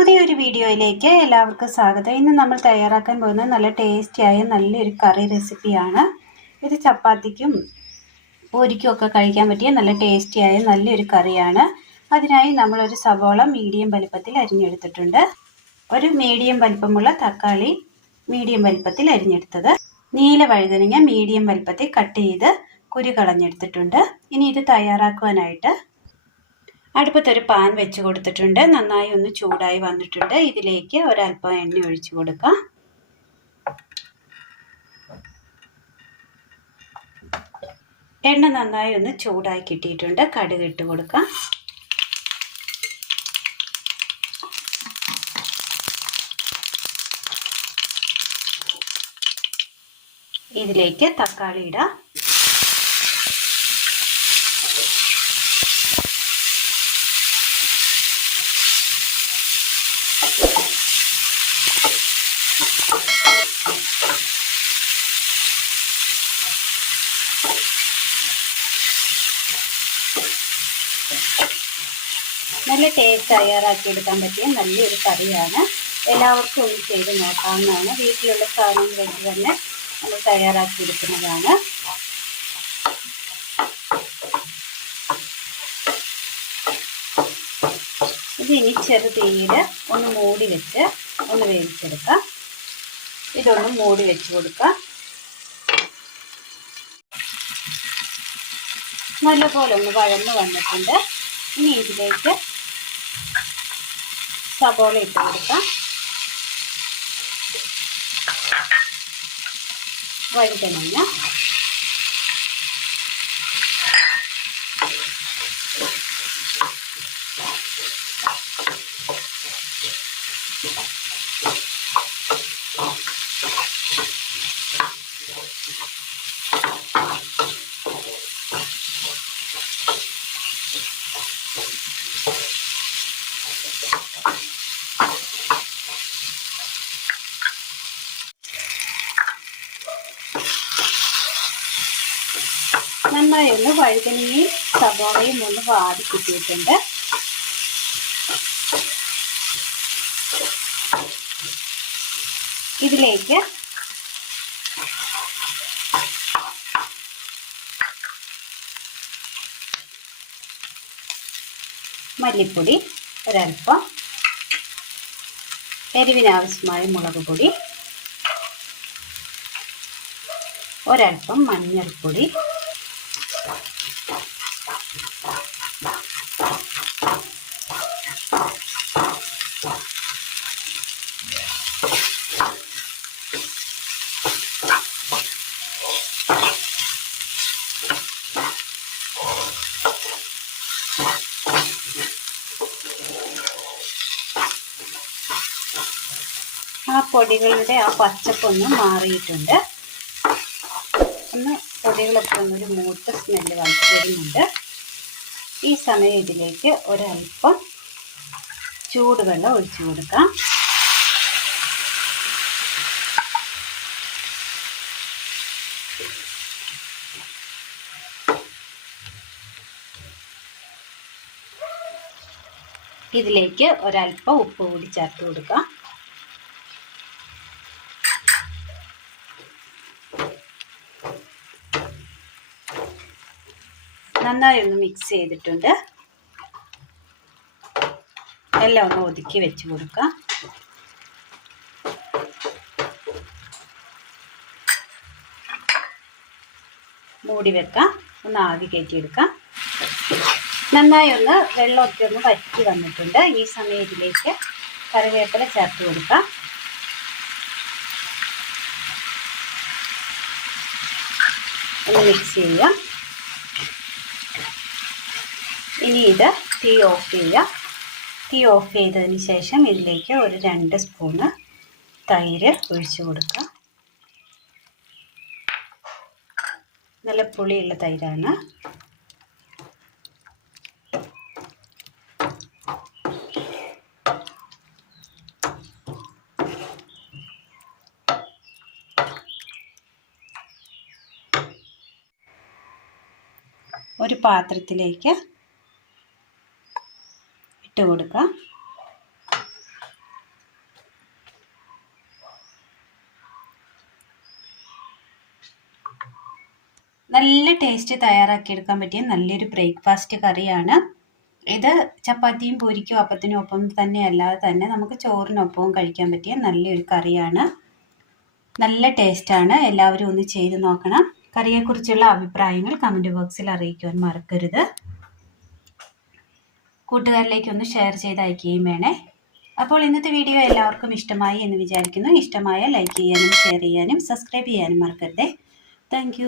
പുതിയൊരു വീഡിയോയിലേക്ക് എല്ലാവർക്കും സ്വാഗതം. ഇന്ന് നമ്മൾ തയ്യാറാക്കാൻ പോകുന്ന നല്ല ടേസ്റ്റിയായ നല്ലൊരു കറി റെസിപ്പിയാണ്. ഇത് ചപ്പാത്തിക്കും പൂരിക്കും ഒക്കെ കഴിക്കാൻ പറ്റിയ നല്ല ടേസ്റ്റിയായ നല്ലൊരു കറിയാണ്. അതിനായി നമ്മളൊരു സവോള മീഡിയം വലിപ്പത്തിൽ അരിഞ്ഞെടുത്തിട്ടുണ്ട്. ഒരു മീഡിയം വലിപ്പമുള്ള തക്കാളി മീഡിയം വലിപ്പത്തിൽ അരിഞ്ഞെടുത്തത്. നീല വഴുതനങ്ങ മീഡിയം വലിപ്പത്തിൽ കട്ട് ചെയ്ത് കുരു കളഞ്ഞെടുത്തിട്ടുണ്ട്. ഇനി ഇത് തയ്യാറാക്കുവാനായിട്ട് അടുപ്പത്തൊരു പാൻ വെച്ച് കൊടുത്തിട്ടുണ്ട്. നന്നായി ഒന്ന് ചൂടായി വന്നിട്ടുണ്ട്. ഇതിലേക്ക് ഒരല്പം എണ്ണ ഒഴിച്ചു കൊടുക്കാം. എണ്ണ നന്നായി ഒന്ന് ചൂടായി കിട്ടിയിട്ടുണ്ട്. കടുക് ഇട്ട് കൊടുക്കാം. ഇതിലേക്ക് തക്കാളി ഇടാം. നല്ല ടേസ്റ്റ് തയ്യാറാക്കിയെടുക്കാൻ പറ്റിയ നല്ലൊരു കറിയാണ്. എല്ലാവർക്കും ഒന്ന് ചെയ്ത് നോക്കാവുന്നതാണ്. വീട്ടിലുള്ള സാധനങ്ങൾ വെച്ച് തന്നെ നമ്മൾ തയ്യാറാക്കിയെടുക്കുന്നതാണ്. ഇത് ഇനി ചെറുതീയിൽ ഒന്ന് മൂടി വെച്ച് ഒന്ന് വേവിച്ചെടുക്കാം. ഇതൊന്ന് മൂടി വെച്ച് കൊടുക്കാം. നല്ലപോലെ ഒന്ന് വഴന്ന് വന്നിട്ടുണ്ട്. ഇനി ഇതിലേക്ക് സവോള ഇട്ട് കൊടുക്കാം. വഴുതനങ്ങ, നന്നായി ഒന്ന് വഴുതനങ്ങയും സവോളയും ഒന്ന് വാടി കിട്ടിയിട്ടുണ്ട്. ഇതിലേക്ക് മല്ലിപ്പൊടി ഒരൽപ്പം, എരിവിനാവശ്യമായ മുളക് പൊടി, ഒരൽപ്പം മഞ്ഞൾപ്പൊടി, ആ പൊടികളുടെ ആ പച്ചപ്പൊന്ന് മാറിയിട്ടുണ്ട്. ഒന്ന് പൊടികളൊക്കെ ഒന്നൊരു മൂത്ത സ്മെല്ല് വരുന്നുണ്ട്. ഈ സമയം ഇതിലേക്ക് ഒരൽപ്പം ചൂടുവെള്ളം ഒഴിച്ചു കൊടുക്കാം. ഇതിലേക്ക് ഒരൽപ്പം ഉപ്പ് കൂടി ചേർത്ത് കൊടുക്കാം. നന്നായി ഒന്ന് മിക്സ് ചെയ്തിട്ടുണ്ട്. എല്ലാം ഒന്ന് ഒതുക്കി വെച്ച് കൊടുക്കാം. മൂടി വെക്കാം. ഒന്ന് ആവി കയറ്റിയെടുക്കാം. നന്നായി ഒന്ന് വെള്ളമൊക്കെ ഒന്ന് വറ്റി വന്നിട്ടുണ്ട്. ഈ സമയം ഇതിലേക്ക് കറിവേപ്പില ചേർത്ത് കൊടുക്കാം. ഒന്ന് മിക്സ് ചെയ്യാം. ഇനി ഇത് തീ ഓഫ് ചെയ്യാം. തീ ഓഫ് ചെയ്തതിന് ശേഷം ഇതിലേക്ക് ഒരു 2 സ്പൂണ് തൈര് ഒഴിച്ചു കൊടുക്കാം. നല്ല പുളിയുള്ള തൈരാണ്. ഒരു പാത്രത്തിലേക്ക് ഇട്ട് കൊടുക്കാം. നല്ല ടേസ്റ്റ് തയ്യാറാക്കിയെടുക്കാൻ പറ്റിയ നല്ലൊരു ബ്രേക്ക്ഫാസ്റ്റ് കറിയാണ് ഇത്. ചപ്പാത്തിയും പൂരിക്കും അപ്പത്തിനും ഒപ്പം തന്നെ അല്ലാതെ തന്നെ നമുക്ക് ചോറിനൊപ്പവും കഴിക്കാൻ പറ്റിയ നല്ലൊരു കറിയാണ്. നല്ല ടേസ്റ്റാണ്. എല്ലാവരും ഒന്ന് ചെയ്ത് നോക്കണം. കറിയെക്കുറിച്ചുള്ള അഭിപ്രായങ്ങൾ കമൻറ്റ് ബോക്സിൽ അറിയിക്കുവാൻ മറക്കരുത്. കൂട്ടുകാരിലേക്ക് ഒന്ന് ഷെയർ ചെയ്ത് അയക്കുകയും വേണേ. അപ്പോൾ ഇന്നത്തെ വീഡിയോ എല്ലാവർക്കും ഇഷ്ടമായി എന്ന് വിചാരിക്കുന്നു. ഇഷ്ടമായ ലൈക്ക് ചെയ്യാനും ഷെയർ ചെയ്യാനും സബ്സ്ക്രൈബ് ചെയ്യാനും മറക്കരുതേ. താങ്ക്